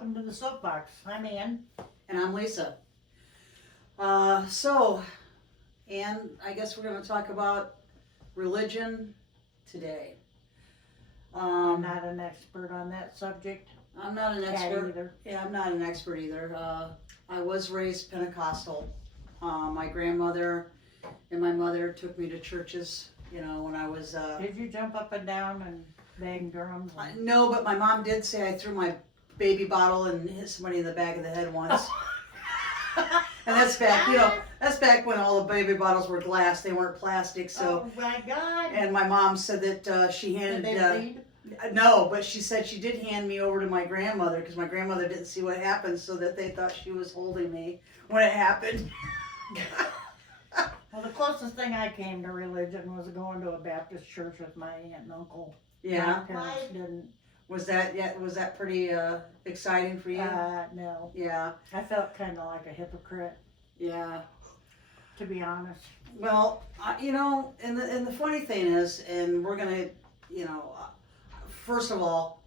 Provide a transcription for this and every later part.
welcome to the Soapbox. I'm Ann. And I'm Lisa. Ann, I guess we're going to talk about religion today. I'm not an expert on that subject. I'm not an Cat expert. either. Yeah, I'm not an expert either. I was raised Pentecostal. My grandmother and my mother took me to churches, when I was... Did you jump up and down and bang drums? And... No, but my mom did say I threw my baby bottle and hit somebody in the back of the head once. And that's back when all the baby bottles were glass. They weren't plastic, so... Oh my God! And my mom said that she handed... Did they bleed? No, but she said she did hand me over to my grandmother because my grandmother didn't see what happened, so that they thought she was holding me when it happened. Well, the closest thing I came to religion was going to a Baptist church with my aunt and uncle. Yeah. My parents didn't. Was that pretty exciting for you? No. Yeah. I felt kind of like a hypocrite, Yeah. to be honest. Well, and the funny thing is, and we're gonna, first of all,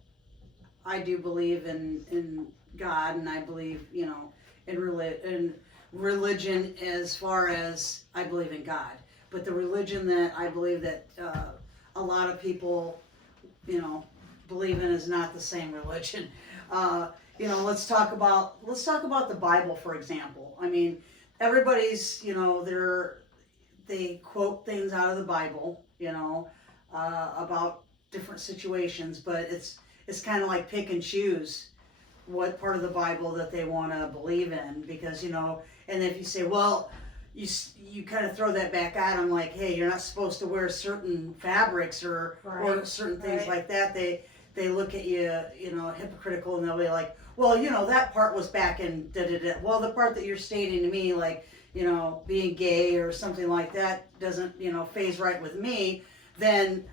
I do believe in God, and I believe, in religion as far as I believe in God. But the religion that I believe that a lot of people, believe in is not the same religion. Let's talk about the Bible, for example. I mean, everybody's, they quote things out of the Bible, about different situations, but it's kind of like pick and choose what part of the Bible that they want to believe in, because, and if you say, well, you kind of throw that back at them like, hey, you're not supposed to wear certain fabrics or certain things like that. They look at you, hypocritical, and they'll be like, well, that part was back in da-da-da. Well, the part that you're stating to me, like, being gay or something like that doesn't, phase right with me, then,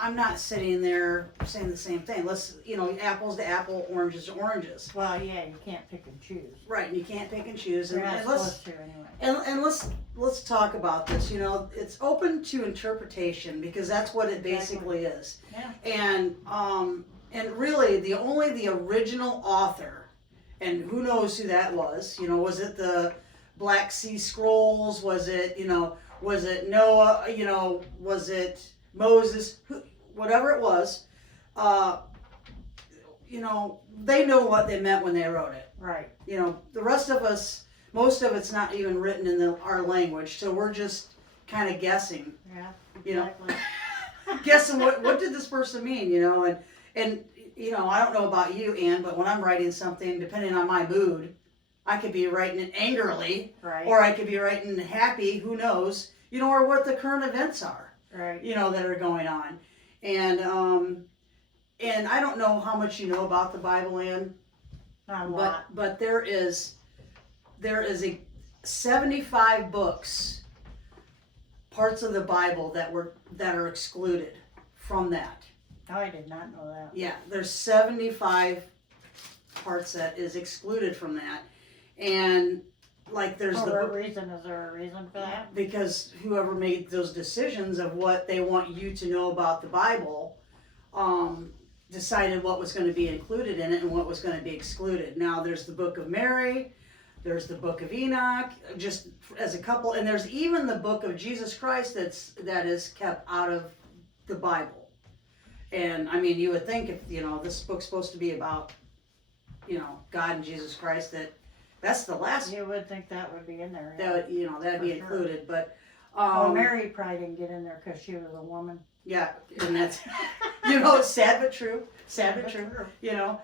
I'm not sitting there saying the same thing. Let's, apples to apple, oranges to oranges. Well, yeah, you can't pick and choose. Right, and you can't pick and choose. You're not And let's supposed to anyway. and let's talk about this. It's open to interpretation because that's what it basically is. Yeah. And really the original author, and who knows who that was? Was it the Black Sea Scrolls? Was it Noah? Was it Moses? Whatever it was, they know what they meant when they wrote it. Right. The rest of us, most of it's not even written in our language, so we're just kind of guessing. Yeah. Exactly. Guessing what did this person mean? And I don't know about you, Ann, but when I'm writing something, depending on my mood, I could be writing it angrily, right, or I could be writing happy. Who knows? Or what the current events are. Right. That are going on. And I don't know how much you know about the Bible, Ann. Not a lot. But there is a 75 books, parts of the Bible that are excluded from that. Oh, I did not know that. Yeah, there's 75 parts that is excluded from that. And like there's For what reason? Is there a reason for that? Because whoever made those decisions of what they want you to know about the Bible decided what was going to be included in it and what was going to be excluded. Now there's the Book of Mary, there's the Book of Enoch, just as a couple, and there's even the Book of Jesus Christ that is kept out of the Bible. And I mean, you would think if this book's supposed to be about God and Jesus Christ, that's the last. You would think that would be in there. That that'd be included, but well, Mary probably didn't get in there because she was a woman. Yeah, and that's it's sad but true. Sad but true. Yeah.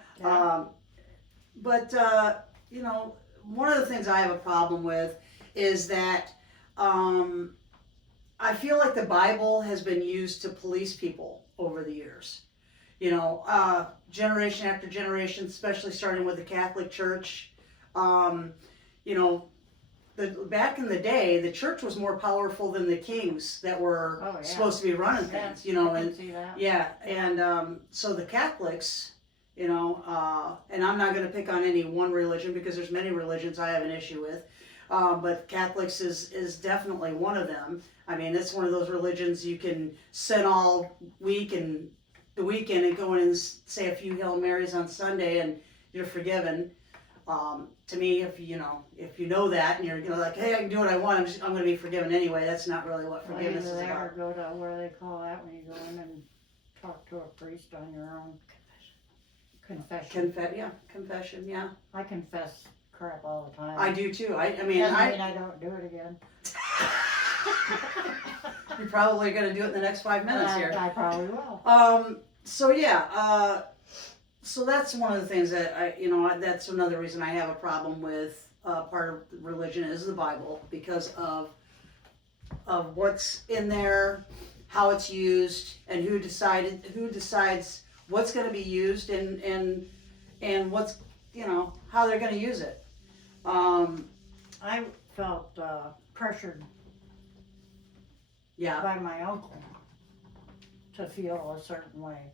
One of the things I have a problem with is that I feel like the Bible has been used to police people over the years. Generation after generation, especially starting with the Catholic Church. Back in the day, the church was more powerful than the kings that were supposed to be running things. I can see that. Yeah, and so the Catholics, and I'm not going to pick on any one religion because there's many religions I have an issue with, but Catholics is definitely one of them. I mean, it's one of those religions you can sin all week and the weekend and go in and say a few Hail Marys on Sunday and you're forgiven. To me, if you know that and you're like, hey, I can do what I want, I'm going to be forgiven anyway. That's not really what forgiveness is Either that or about. go to, where they call that when you go in and talk to a priest on your own. Confession. Confession, yeah. I confess crap all the time. I do too. I mean, Doesn't mean I don't do it again. You're probably going to do it in the next 5 minutes I, here. I probably will. So yeah, so that's one of the things that that's another reason I have a problem with part of religion is the Bible, because of what's in there, how it's used, and who decides what's going to be used and what's, how they're going to use it. I felt pressured Yeah. by my uncle to feel a certain way.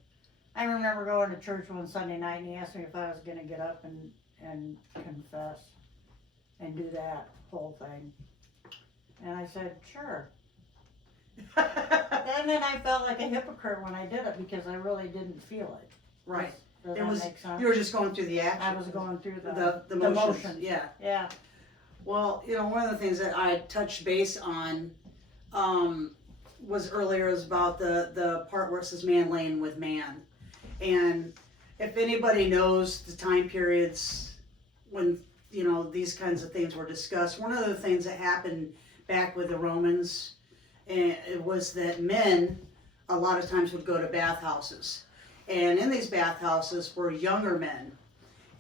I remember going to church one Sunday night and he asked me if I was going to get up and confess and do that whole thing. And I said, sure. And then I felt like a hypocrite when I did it because I really didn't feel it. Right. Does It that was, make sense? you were just going through the action. I was going through the the motions. motions. Yeah. Yeah. Well, one of the things that I touched base on was earlier is about the part where it says man laying with man. And if anybody knows the time periods when, these kinds of things were discussed, one of the things that happened back with the Romans, it was that men a lot of times would go to bathhouses. And in these bathhouses were younger men.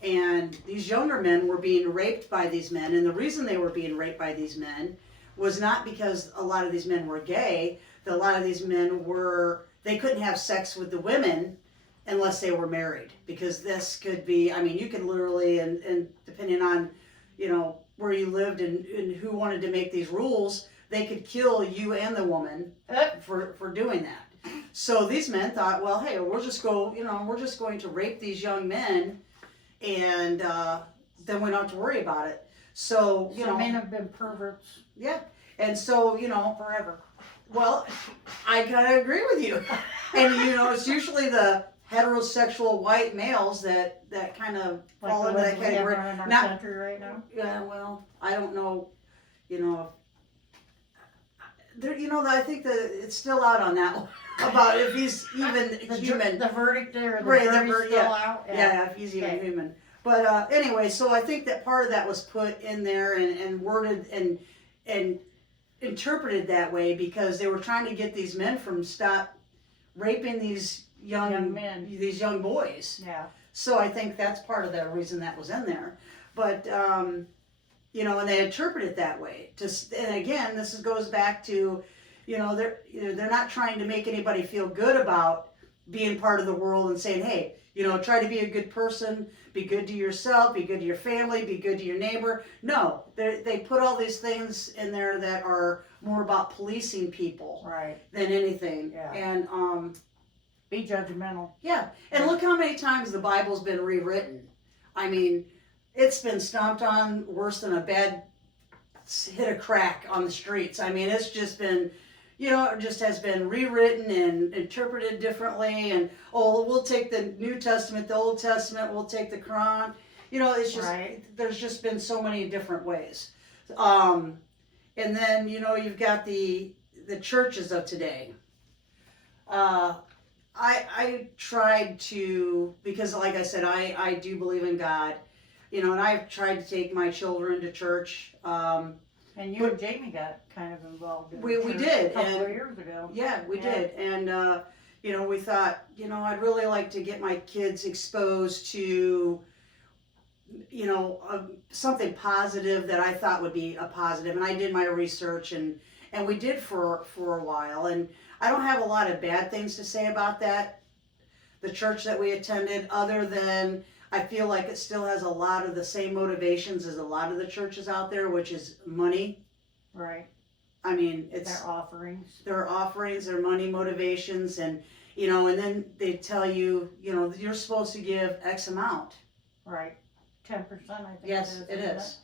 And these younger men were being raped by these men. And the reason they were being raped by these men was not because a lot of these men were gay. A lot of these men they couldn't have sex with the women unless they were married. Because this could be, you could literally, and depending on, where you lived and who wanted to make these rules, they could kill you and the woman for doing that. So these men thought, well, hey, we're just going to rape these young men, and then we don't have to worry about it. So, men have been perverts. Yeah. And so, forever. Well, I kind of agree with you. And, it's usually the heterosexual white males that kind of fall into that category. In our Not- country right now. Yeah, well, I don't know, there, I think that it's still out on that one about if he's even human. The verdict there, the Right, jury's still out. Yeah, if he's even Okay. human. But anyway, so I think that part of that was put in there and worded and interpreted that way because they were trying to get these men from stop raping these young men, these young boys. Yeah. So I think that's part of the reason that was in there. But and they interpret it that way. And again, goes back to, they're not trying to make anybody feel good about being part of the world and saying, hey, try to be a good person, be good to yourself, be good to your family, be good to your neighbor. No, they put all these things in there that are more about policing people than anything. Yeah. And be judgmental. Yeah, and look how many times the Bible's been rewritten. It's been stomped on worse than a bad hit of crack on the streets. It's just been, it just has been rewritten and interpreted differently. And, we'll take the New Testament, the Old Testament, we'll take the Quran. It's just, there's just been so many different ways. And then, you've got the churches of today. I tried to, because like I said, I do believe in God, and I've tried to take my children to church. And you and Jamie got kind of involved in We church did, a couple and- of years ago. Yeah, we did. And, we thought, I'd really like to get my kids exposed to, something positive that I thought would be a positive. And I did my research and we did for a while. And I don't have a lot of bad things to say about that, the church that we attended, other than I feel like it still has a lot of the same motivations as a lot of the churches out there, which is money. Right. It's Their offerings. their offerings, their money motivations, and and then they tell you, you're supposed to give X amount. Right. 10%, I think. Yes, it isn't is.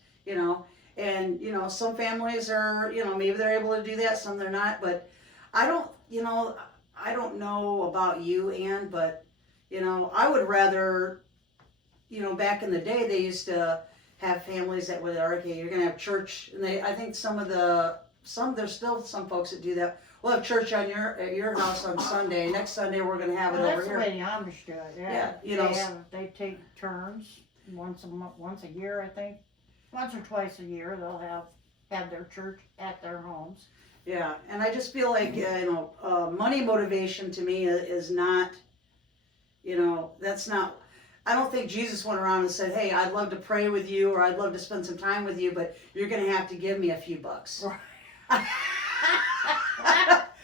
And some families are, maybe they're able to do that, some they're not. But I don't, I don't know about you, Ann, but, you know, I would rather, you know, back in the day, they used to have families that would, okay, you're gonna have church, and I think there's still some folks that do that. We'll have church at your house on Sunday, next Sunday we're gonna have it Well, over that's the here. way the Amish do it, yeah. Yeah, you know, They take turns once a year, I think. Once or twice a year, they'll have their church at their homes. Yeah, and I just feel like, you know, money motivation to me is not, you know, that's not, I don't think Jesus went around and said, hey, I'd love to pray with you, or I'd love to spend some time with you, but you're gonna have to give me a few bucks.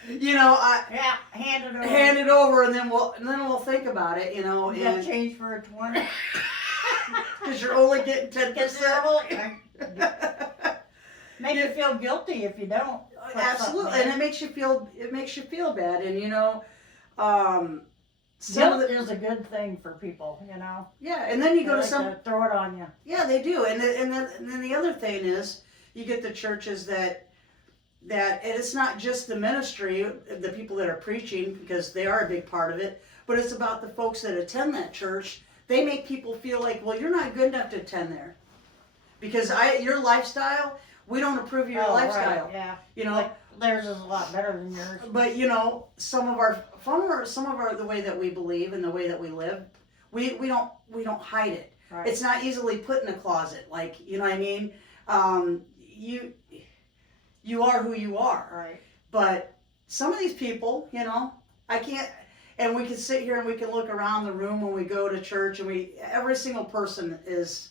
You know, Yeah, hand it over. hand it over, and then we'll think about it, you know, You got and change for a 20? because you're only getting 10%. Make you feel guilty if you don't. put Absolutely, something in. and it makes you feel bad, and you know, some of Guilt the, is a good thing for people, you know. yeah, and then you go They to like some, throw it on you. yeah, they do, and then the other thing is, you get the churches that and it's not just the ministry, the people that are preaching, because they are a big part of it, but it's about the folks that attend that church. They make people feel like, well, you're not good enough to attend there, because your lifestyle, we don't approve of your Oh, lifestyle, right, yeah. you know. Like, theirs is a lot better than yours. But you know, some of our the way that we believe and the way that we live, we don't hide it. Right. It's not easily put in a closet, like, you know what I mean. You are who you are. Right. But some of these people, you know, I can't. And we can sit here and we can look around the room when we go to church, and every single person is.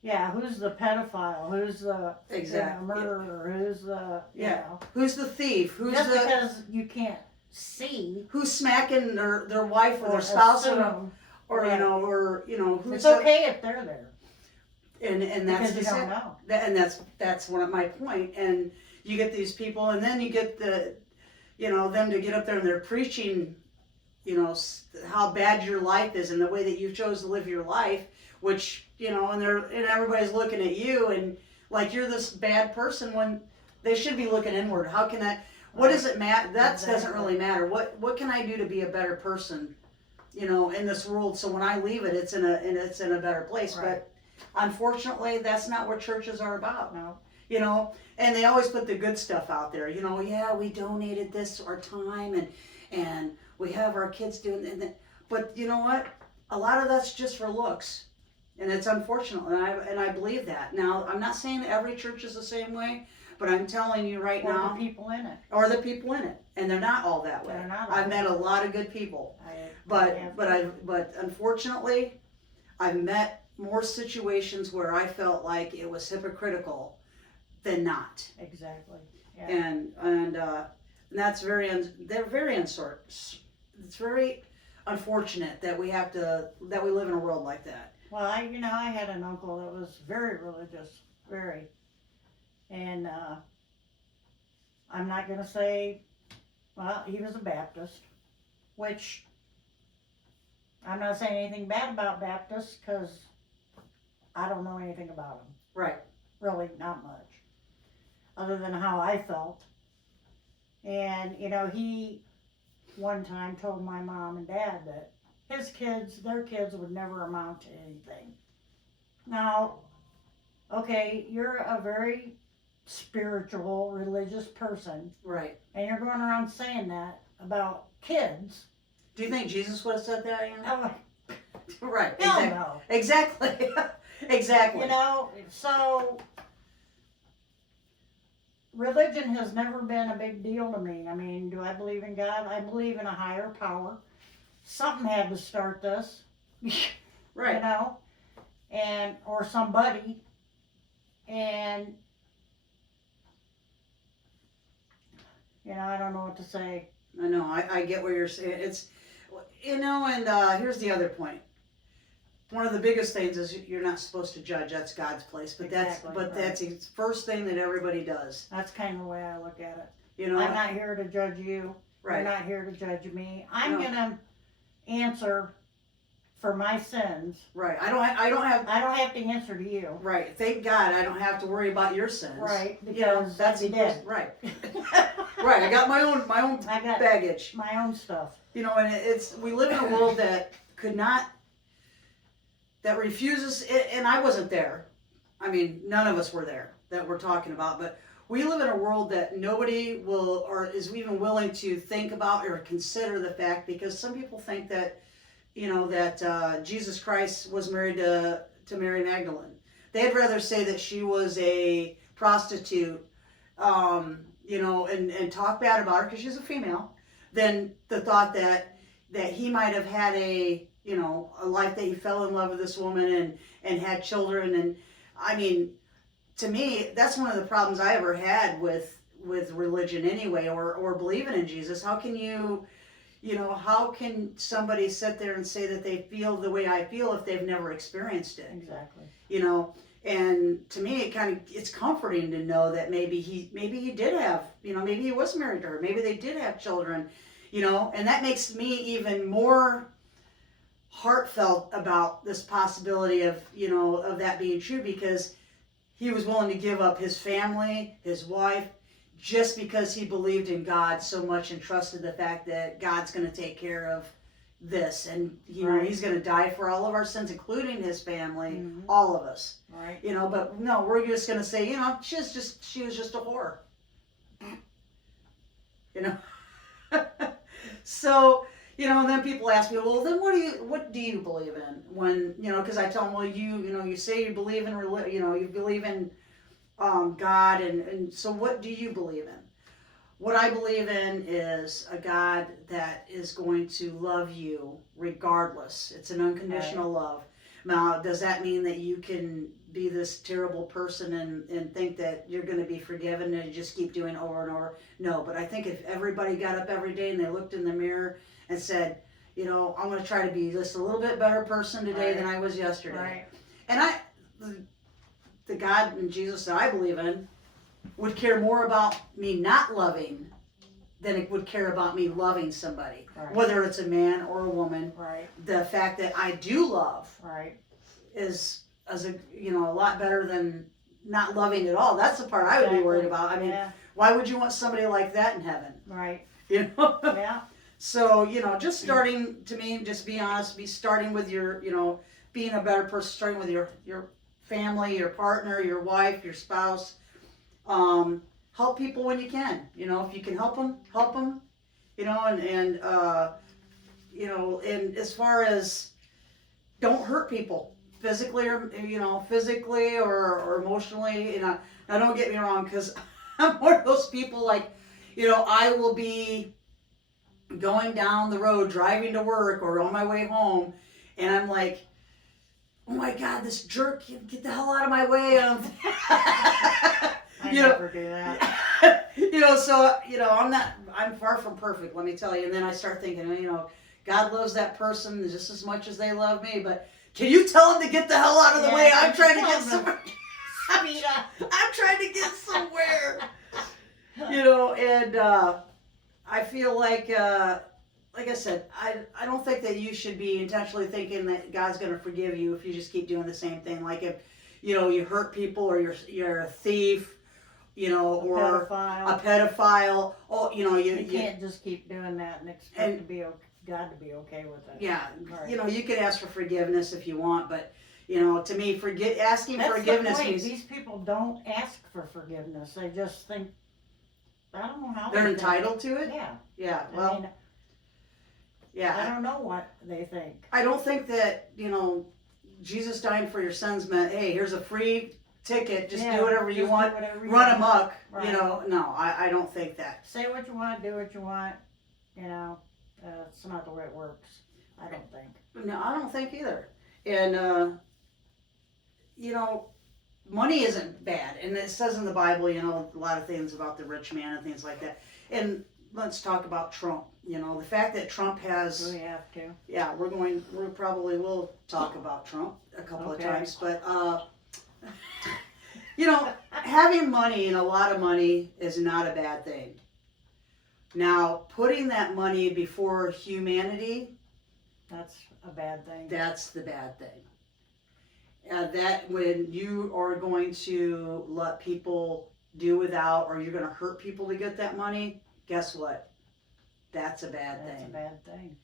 Yeah, who's the pedophile? Who's the Exactly. murderer? Who's the Yeah. know? Who's the thief? Who's Just the because you can't see who's smacking their wife or or their spouse assume, or Right. or who's it's okay if they're there and that's because you don't know. and that's one of my point. And you get these people, and then you get them to get up there and they're preaching, how bad your life is and the way that you chose to live your life, which and everybody's looking at you and like you're this bad person when they should be looking inward. How can I? What does it matter? That doesn't Exactly. really matter. What can I do to be a better person, in this world? So when I leave it, it's in a better place. Right. But unfortunately, that's not what churches are about. No. And they always put the good stuff out there. Yeah, we donated this our time and we have our kids doing it. But you know what? A lot of that's just for looks. And it's unfortunate, and I believe that. Now, I'm not saying every church is the same way, but I'm telling you right Or now, the people in it. or the people in it, and they're not all that way. They're not all I've met a lot of good people, but unfortunately, I've met more situations where I felt like it was hypocritical than not, Exactly. Yeah. and that's they're very unsort. It's very unfortunate that we live in a world like that. Well, I had an uncle that was very religious, very. And I'm not going to say, well, he was a Baptist, which I'm not saying anything bad about Baptists because I don't know anything about them. Right. Really, not much, other than how I felt. And, he one time told my mom and dad that their kids would never amount to anything. Now, okay, you're a very spiritual, religious person, Right. and you're going around saying that about kids. Do you think Jesus would have said that, Ann? Oh, Right. hell Exactly. no. Exactly. So religion has never been a big deal to me. I mean, do I believe in God? I believe in a higher power. Something had to start this. Right. Or somebody. And, I don't know what to say. I know. I get what you're saying. It's, and here's the other point. One of the biggest things is you're not supposed to judge. That's God's place. But Exactly, right. that's the first thing that everybody does. That's kind of the way I look at it. I'm I'm not here to judge you. right. You're not here to judge me. I'm No. going to answer for my sins. Right. I don't have. I don't have to answer to you. Right. Thank God I don't have to worry about your sins. Right, You know, because that's I'd be dead. Right. Right, I got my own I got baggage. my own stuff. You know, and we live in a world that that refuses, and I wasn't there. I mean, none of us were there that we're talking about, but we live in a world that nobody will or is even willing to think about or consider the fact, because some people think that, you know, that Jesus Christ was married to Mary Magdalene. They'd rather say that she was a prostitute, you know, and talk bad about her because she's a female, than the thought that he might have had a, you know, a life that he fell in love with this woman and had children. And I mean, to me, that's one of the problems I ever had with religion anyway, or believing in Jesus. How can you know, how can somebody sit there and say that they feel the way I feel if they've never experienced it? Exactly. You know, and to me, it's comforting to know that maybe he did have, you know, maybe he was married to her, maybe they did have children, you know, and that makes me even more heartfelt about this possibility of, you know, of that being true, because he was willing to give up his family, his wife, just because he believed in God so much and trusted the fact that God's going to take care of this, and you know, he's going to die for all of our sins, including his family, all of us. Right. You know, but no, we're just going to say, you know, she was just a whore. You know. So, you know, and then people ask me, well, then what do you believe in? When, you know, because I tell them, well, you know, you say you believe in you know, you believe in God, and so what do you believe in? What I believe in is a God that is going to love you regardless. It's an unconditional love. Now, does that mean that you can be this terrible person and think that you're going to be forgiven and you just keep doing it over and over? No, but I think if everybody got up every day and they looked in the mirror and said, you know, I'm going to try to be just a little bit better person today than I was yesterday. And the God and Jesus that I believe in would care more about me not loving than it would care about me loving somebody, whether it's a man or a woman. The fact that I do love is you know, a lot better than not loving at all. That's the part I would be worried about. I mean, why would you want somebody like that in heaven? You know? Yeah. So, you know, just starting, to me, just be honest, starting with your, you know, being a better person, starting with your family, your partner, your wife, your spouse. Help people when you can. You know, if you can help them, you know, and you know, and as far as don't hurt people physically or, you know, or emotionally, you know. Now don't get me wrong, because I'm one of those people, like, you know, I will be going down the road, driving to work or on my way home, and I'm like, oh my God, this jerk, get the hell out of my way. I never do that. You know, so, you know, I'm far from perfect, let me tell you. And then I start thinking, you know, God loves that person just as much as they love me, but can you tell him to get the hell out of the way? I'm trying to get somewhere. I'm trying to get somewhere. You know, and I feel like I said, I don't think that you should be intentionally thinking that God's going to forgive you if you just keep doing the same thing. Like if, you know, you hurt people, or you're a thief, you know, or a pedophile. Oh, you know, you can't just keep doing that and expect to be God to be okay with it. Yeah, you know, you could ask for forgiveness if you want, but you know, to me, asking forgiveness means these people don't ask for forgiveness. They just think, I don't know how they're entitled to it. Yeah. Yeah. Well. I mean, I don't know what they think. I don't think that, you know, Jesus dying for your sins meant, hey, here's a free ticket, just do whatever you want, run amok. You know, no, I don't think that. Say what you want, do what you want, you know, it's not the way it works, I don't think. No, I don't think either. And, you know, money isn't bad. And it says in the Bible, you know, a lot of things about the rich man and things like that. And let's talk about Trump. You know, the fact that Trump has... Do we have to? Yeah, we probably will talk about Trump a couple of times. But, you know, having money and a lot of money is not a bad thing. Now, putting that money before humanity... That's a bad thing. That's the bad thing. That when you are going to let people do without, or you're going to hurt people to get that money, guess what? That's a bad That's a thing. bad thing.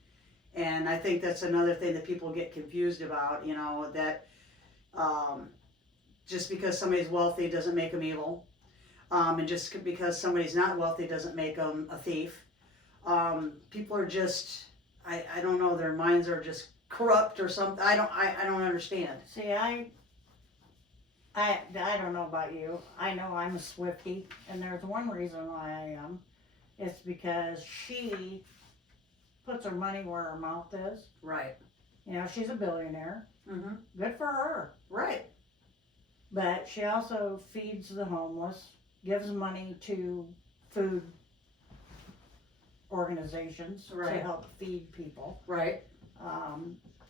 And I think that's another thing that people get confused about, you know, that just because somebody's wealthy doesn't make them evil. And just because somebody's not wealthy doesn't make them a thief. People are just, I don't know, their minds are just corrupt or something. I don't understand. See, I don't know about you. I know I'm a Swiftie, and there's one reason why I am. It's because she puts her money where her mouth is. Right. You know, she's a billionaire. Mm-hmm. Good for her. Right. But she also feeds the homeless, gives money to food organizations to Right. help feed people. Right.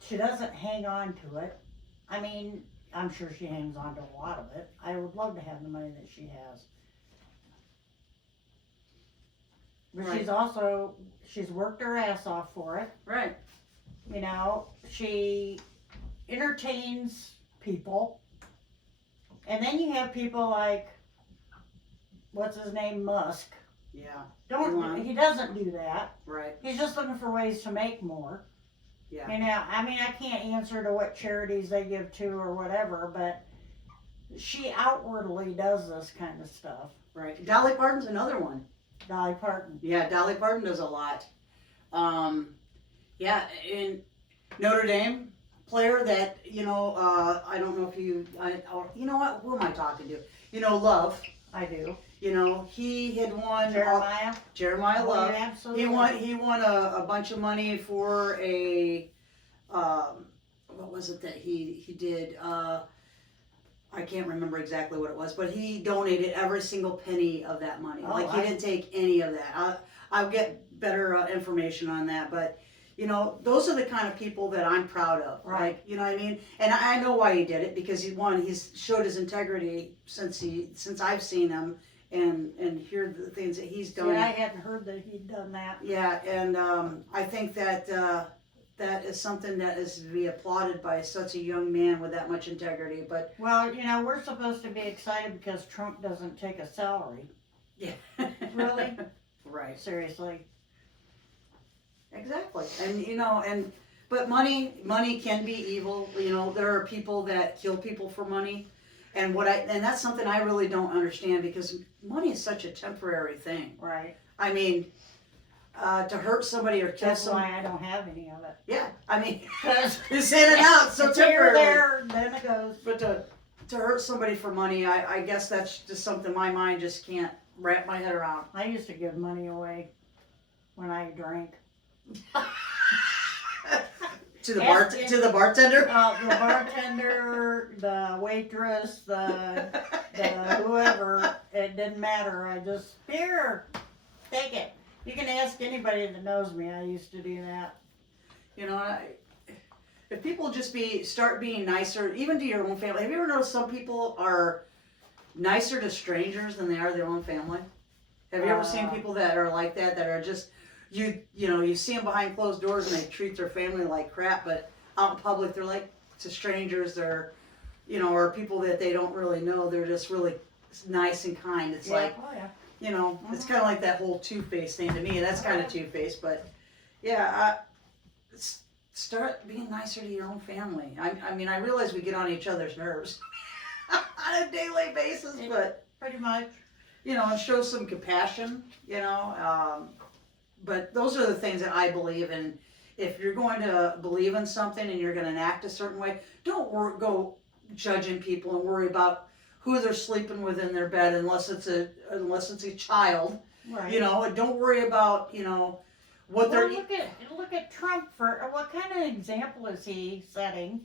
She doesn't hang on to it. I mean, I'm sure she hangs on to a lot of it. I would love to have the money that she has. But Right. she's worked her ass off for it. Right. You know, she entertains people. And then you have people like, what's his name, Musk. Yeah. He doesn't do that. Right. He's just looking for ways to make more. Yeah. You know, I mean, I can't answer to what charities they give to or whatever, but she outwardly does this kind of stuff. Right. Dolly Parton's another one. Dolly Parton. Yeah, Dolly Parton does a lot. Yeah, in Notre Dame player that, you know, I don't know if you know what, who am I talking to? You know, Love. I do. You know, he had won Jeremiah Love. yeah, absolutely. He won a bunch of money for a what was it that he did? I can't remember exactly what it was, but he donated every single penny of that money. Oh, He didn't take any of that. I'll get better information on that, but you know, those are the kind of people that I'm proud of. Right. Like, you know what I mean? And I know why he did it, because he's showed his integrity since I've seen him and hear the things that he's done. See, I hadn't heard that he'd done that. Yeah, and I think that that is something that is to be applauded by such a young man with that much integrity. But Well, you know, we're supposed to be excited because Trump doesn't take a salary. yeah, Really? right, Seriously. exactly. And you know, but money can be evil. You know, there are people that kill people for money, and that's something I really don't understand, because money is such a temporary thing. Right. I mean, to hurt somebody or kill That's somebody. why I don't have any of it. Yeah, I mean, Because it's in and out, so it's here, temporary. there, then it goes. But to hurt somebody for money, I guess that's just something my mind just can't wrap my head around. I used to give money away when I drank. To the Yes, to the bartender. The bartender, the waitress, the whoever, it didn't matter. I just, here, take it. You can ask anybody that knows me. I used to do that. You know, if people just start being nicer, even to your own family. Have you ever noticed some people are nicer to strangers than they are their own family? Have you ever seen people that are like that are just, you know, you see them behind closed doors and they treat their family like crap, but out in public they're like to strangers, they're, you know, or people that they don't really know, they're just really nice and kind. It's like, Oh yeah. you know, it's kind of like that whole Two-Face thing to me. That's kind of Two-Face, but yeah, start being nicer to your own family. I mean, I realize we get on each other's nerves on a daily basis, but Pretty much. you know, and show some compassion, you know. But those are the things that I believe in. If you're going to believe in something and you're going to act a certain way, don't go judging people and worry about who they're sleeping with in their bed, unless it's a child. Right. You know, and don't worry about, you know, what Well, they're. look at Trump. For what kind of example is he setting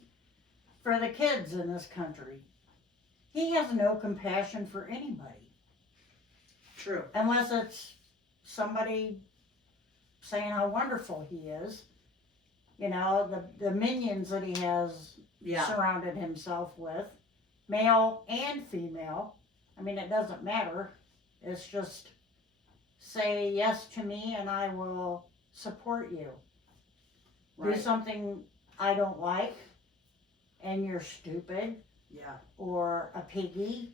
for the kids in this country? He has no compassion for anybody, True. unless it's somebody saying how wonderful he is. You know, the minions that he has Yeah. surrounded himself with, male and female. I mean, it doesn't matter. It's just say yes to me and I will support you. Right. Do something I don't like and you're stupid Yeah. or a piggy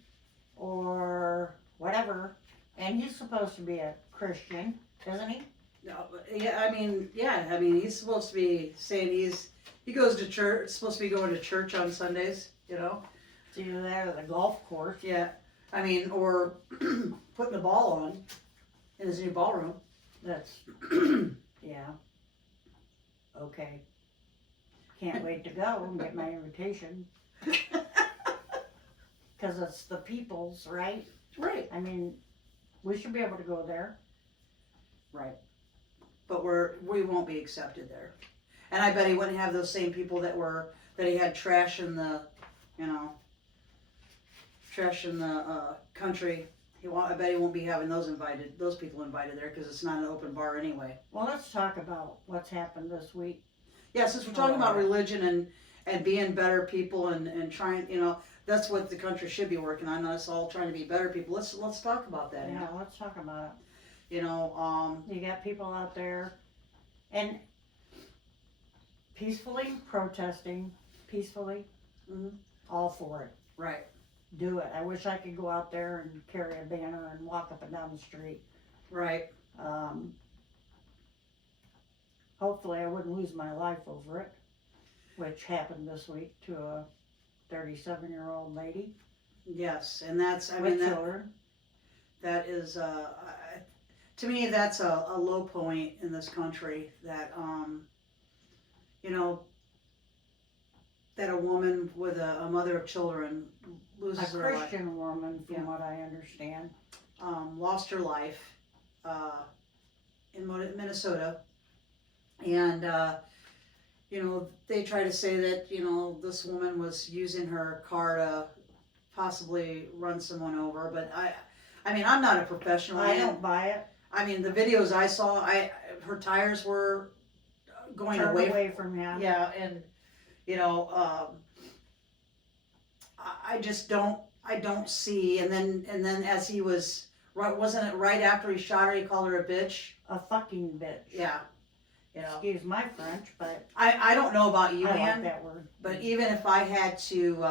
or whatever. And he's supposed to be a Christian. isn't he? No, yeah, I mean, he's supposed to be saying he goes to church, supposed to be going to church on Sundays, you know? It's either that or the golf course. Yeah, I mean, or putting the ball on in his new ballroom. That's, yeah. Okay. Can't wait to go and get my invitation. Cause it's the people's, right? Right. I mean, we should be able to go there. Right. But we won't be accepted there. And I bet he wouldn't have those same people that he had trash in the, you know, country. I bet he won't be having those people invited there because it's not an open bar anyway. Well, let's talk about what's happened this week. Yeah, since we're talking about religion and being better people and trying, you know, that's what the country should be working on, us all trying to be better people. Let's talk about that. Yeah, let's talk about it. You know, you got people out there and peacefully protesting, peacefully, all for it. Right. Do it. I wish I could go out there and carry a banner and walk up and down the street. Right. Hopefully I wouldn't lose my life over it, which happened this week to a 37-year-old lady. Yes, and that's, with children. That is, to me, that's a low point in this country that, you know, that a woman with a mother of children loses a her life. Christian woman, from what I understand. Lost her life in Minnesota. And, you know, they try to say that, you know, this woman was using her car to possibly run someone over. But I mean, I'm not a professional. I don't buy it. I mean, the videos I saw, her tires were going away from him. Yeah, and you know, I just don't see. And then as he was, wasn't it right after he shot her, he called her a bitch? A fucking bitch. Yeah. You know. Excuse my French, but I don't know about you, I Ann, like that word. but even if I had to,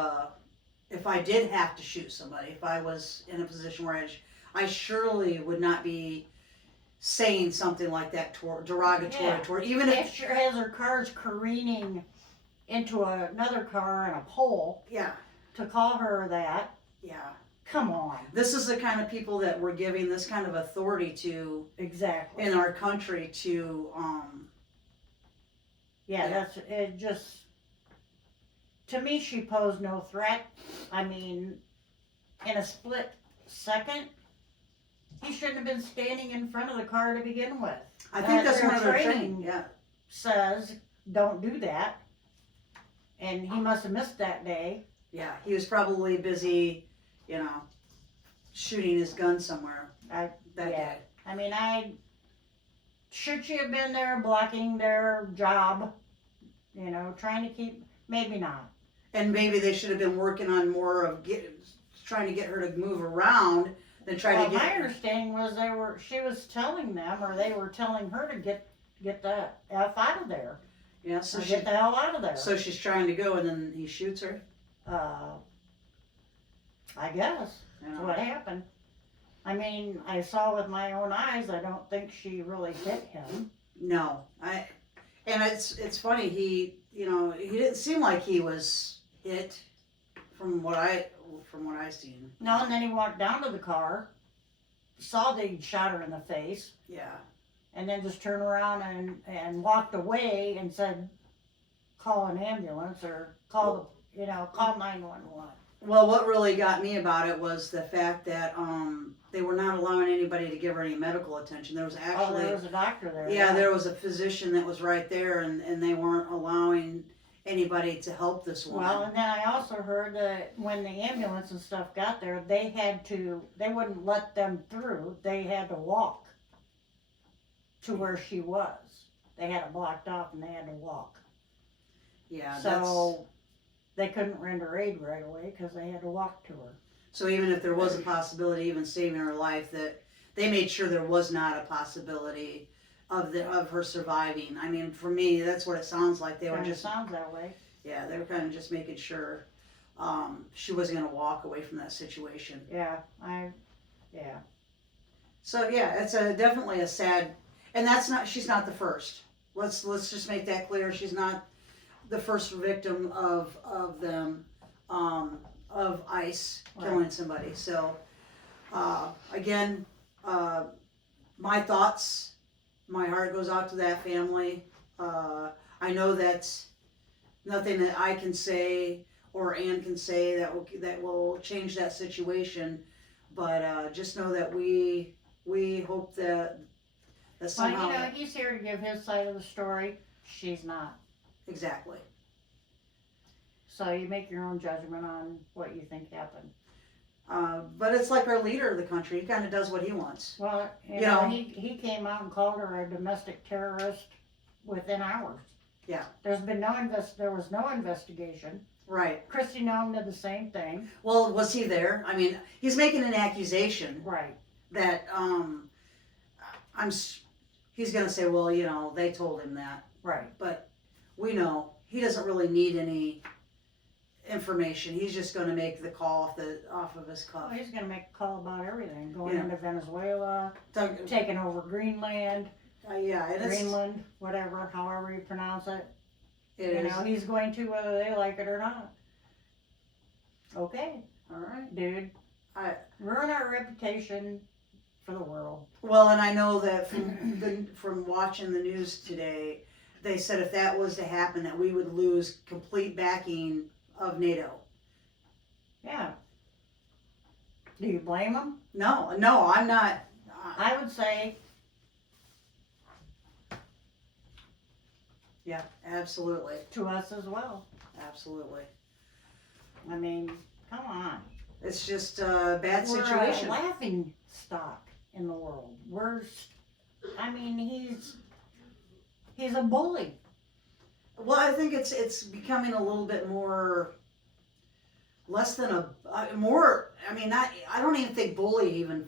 if I did have to shoot somebody, if I was in a position where I surely would not be saying something like that derogatory toward, even if sure has her cars careening into another car and a pole. Yeah. To call her that. Yeah. Come on. This is the kind of people that we're giving this kind of authority to. Exactly. In our country to, Yeah, that's, it just, to me, she posed no threat. I mean, in a split second, he shouldn't have been standing in front of the car to begin with. I think that's their one of their training. Says, don't do that. And he must have missed that day. Yeah, he was probably busy, you know, shooting his gun somewhere that day. I mean, should she have been there blocking their job? You know, trying to keep, maybe not. And maybe they should have been working on more of trying to get her to move around than try to get. My understanding was she was telling them, or they were telling her to get the F out of there. Yeah, so get the hell out of there. So she's trying to go, and then he shoots her. I guess that's what happened. I mean, I saw with my own eyes. I don't think she really hit him. No, and it's funny. He didn't seem like he was hit from what I seen. No, and then he walked down to the car, saw that he'd shot her in the face. Yeah. And then just turned around and walked away and said, call an ambulance or call 911. Well, what really got me about it was the fact that they were not allowing anybody to give her any medical attention. There was actually there was a doctor there. Yeah, there was a physician that was right there, and they weren't allowing anybody to help this woman. Well, and then I also heard that when the ambulance and stuff got there, they wouldn't let them through. They had to walk to where she was. They had it blocked off and they had to walk. Yeah, so they couldn't render aid right away because they had to walk to her. So even if there was a possibility, even saving her life, that they made sure there was not a possibility of her surviving. I mean, for me, that's what it sounds like. They were just sounds that way. Yeah, they were kind of just making sure she wasn't going to walk away from that situation. Yeah, So yeah, it's definitely a sad, and she's not the first. Let's just make that clear. She's not the first victim of them, of ICE killing Right. somebody. So, again, my thoughts, my heart goes out to that family. I know that's nothing that I can say or Ann can say that will change that situation, but just know that we hope that Well, somehow you know, he's here to give his side of the story. She's not. exactly. So you make your own judgment on what you think happened. But it's like our leader of the country. He kind of does what he wants. Well, you You know, know. he came out and called her a domestic terrorist within hours. Yeah. There was no investigation. Right. Kristi Noem did the same thing. Well, was he there? I mean, he's making an accusation Right. that he's gonna say, well, you know, they told him that. Right. But we know he doesn't really need any information. He's just going to make the call off of his Well, cuff. he's gonna make a call about everything. Going Yeah. into Venezuela, Doug- taking over Greenland, yeah, and it's, Greenland, whatever, however you pronounce it. it You is. know, he's going to whether they like it or not. Okay, All right. dude. Ruin our reputation for the world. Well, and I know that from watching the news today, they said if that was to happen, that we would lose complete backing of NATO. Yeah. Do you blame them? No, I'm not. I would say, Yeah, absolutely, to us as well. absolutely. I mean, come on. It's just a bad We're situation. a laughing stock in the world. He's a bully. Well, I think it's becoming a little bit more, less than more. I mean, I don't even think bully even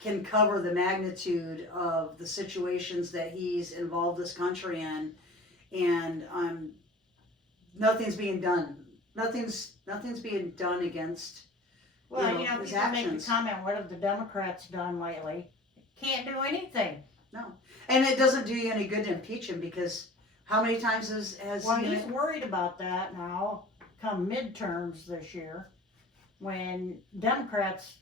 can cover the magnitude of the situations that he's involved this country in, and nothing's being done. Nothing's being done against. Well, You you know, know, his people make the actions. comment, what have the Democrats done lately? Can't do anything. And it doesn't do you any good to impeach him, because how many times has Well, he? he's worried about that now, come midterms this year, when Democrats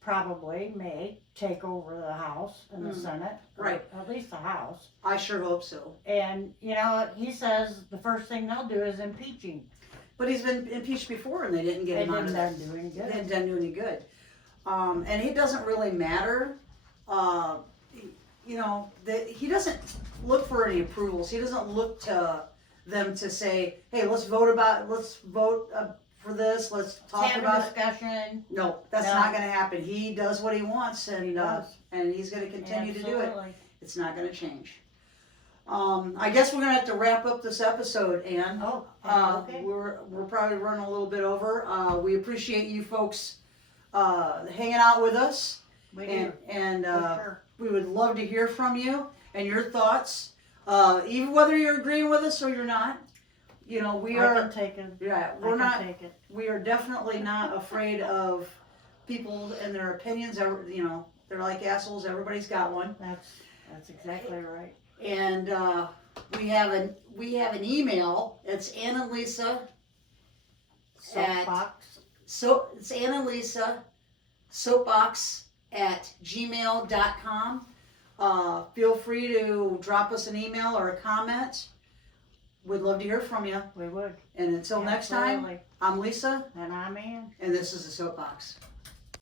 probably may take over the House and the Senate. or Right. At least the House. I sure hope so. And, you know, he says the first thing they'll do is impeach him. But he's been impeached before, and they didn't get It him out of didn't there. do any It good. didn't do any good. And it doesn't really matter. You know, that he doesn't look for any approvals. He doesn't look to them to say, "Hey, let's vote for this. Let's talk Have a about it." discussion. No, that's No. not going to happen. He does what he wants, and He does. and he's going to continue to do it. Absolutely. It's not going to change. I guess we're going to have to wrap up this episode, Ann. Oh, okay. We're probably running a little bit over. We appreciate you folks hanging out with us, We do. and For sure. we would love to hear from you and your thoughts, even whether you're agreeing with us or you're not. You know, we I are. can take it. Yeah, I we're can not. take it. We are definitely not afraid of people and their opinions. You know, they're like assholes. Everybody's got one. That's exactly right. And we have an email. It's Ann and Lisa. Soapbox. It's Ann and Lisa soapbox@gmail.com. Feel free to drop us an email or a comment. We'd love to hear from you. We would. And until next time, Absolutely. I'm Lisa, And I'm Ann. and this is the Soapbox.